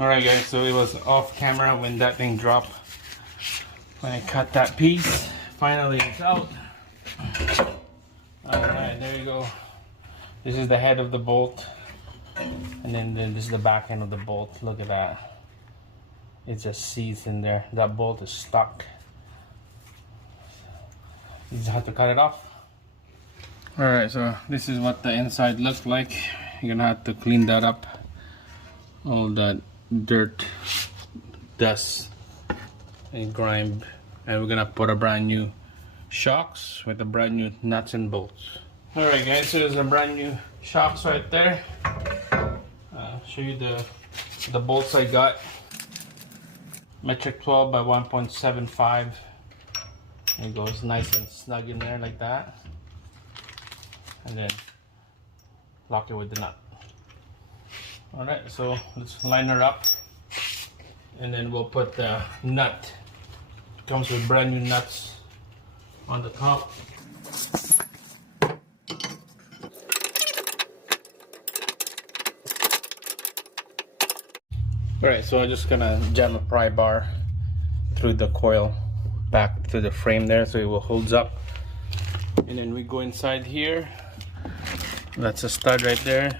Alright guys, so it was off camera when that thing dropped. When I cut that piece, finally it's out. Alright, there you go. This is the head of the bolt. And then this is the back end of the bolt. Look at that. It just seized in there. That bolt is stuck. You just have to cut it off. Alright, so this is what the inside looks like. You're gonna have to clean that up. All that dirt, dust, and grime. And we're gonna put a brand new shocks with the brand new nuts and bolts. Alright guys, so there's a brand new shocks right there. Show you the bolts I got. Metric 12 by 1.75. There it goes, nice and snug in there like that. And then lock it with the nut. Alright, so let's line her up. And then we'll put the nut. It comes with brand new nuts on the top. Alright, so I'm just gonna jam a pry bar through the coil back to the frame there so it will holds up. And then we go inside here. That's a stud right there.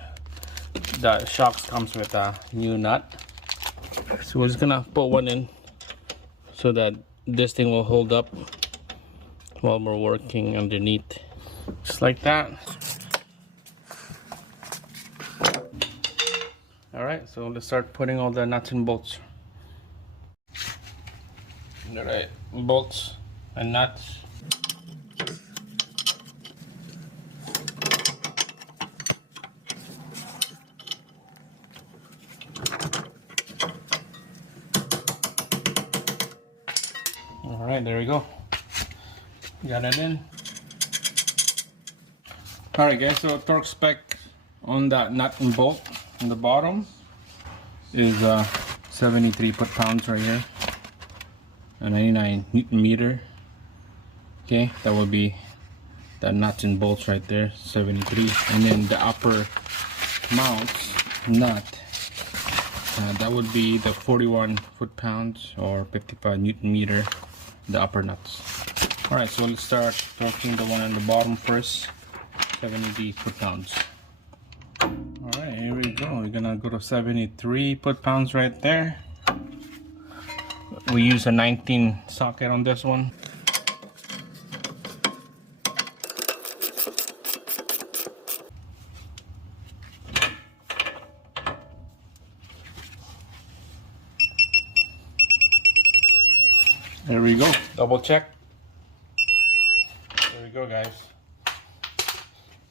The shocks comes with a new nut. So we're just gonna put one in so that this thing will hold up while we're working underneath. Just like that. Alright, so let's start putting all the nuts and bolts. Alright, bolts and nuts. Alright, there we go. Got it in. Alright guys, so torque spec on that nut and bolt on the bottom is 73 foot-pounds right here, a 99 Newton meter. Okay, that will be the nuts and bolts right there, 73. And then the upper mounts nut, that would be the 41 foot-pounds or 55 Newton meter, the upper nuts. Alright, so let's start torquing the one on the bottom first, 70 foot-pounds. Alright, here we go. We're gonna go to 73 foot-pounds right there. We use a 19 socket on this one. There we go. Double check. There we go, guys.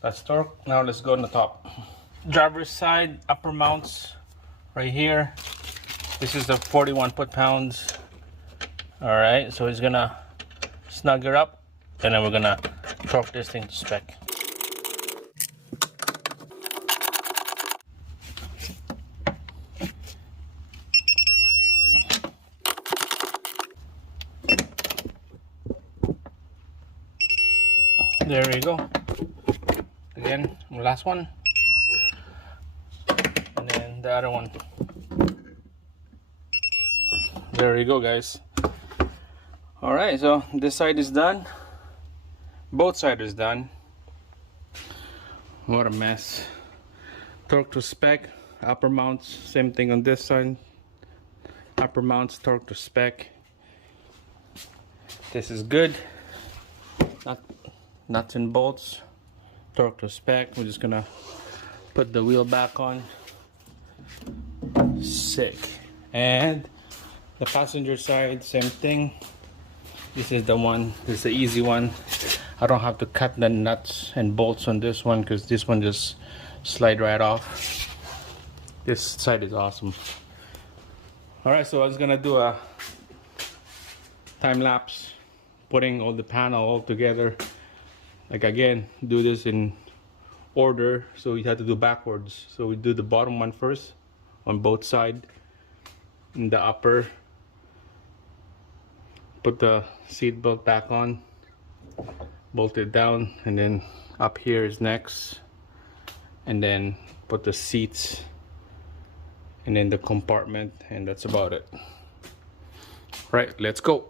That's torque. Now let's go on the top. Driver's side upper mounts right here. This is the 41 foot-pounds. Alright, so it's gonna snug her up and then we're gonna torque this thing to spec. There we go. Again, last one. And then the other one. There we go, guys. Alright, so this side is done. Both sides is done. What a mess. Torque to spec. Upper mounts, same thing on this side. Upper mounts, torque to spec. This is good. Nuts and bolts, torque to spec. We're just gonna put the wheel back on. Sick. And the passenger side, same thing. This is the one, this is the easy one. I don't have to cut the nuts and bolts on this one because this one just slide right off. This side is awesome. Alright, so I was gonna do a time lapse putting all the panel all together. Like again, do this in order, so we have to do backwards. So we do the bottom one first on both sides, and the upper, put the seat belt back on, bolt it down, and then up here is next, and then put the seats and then the compartment, and that's about it. Right, let's go.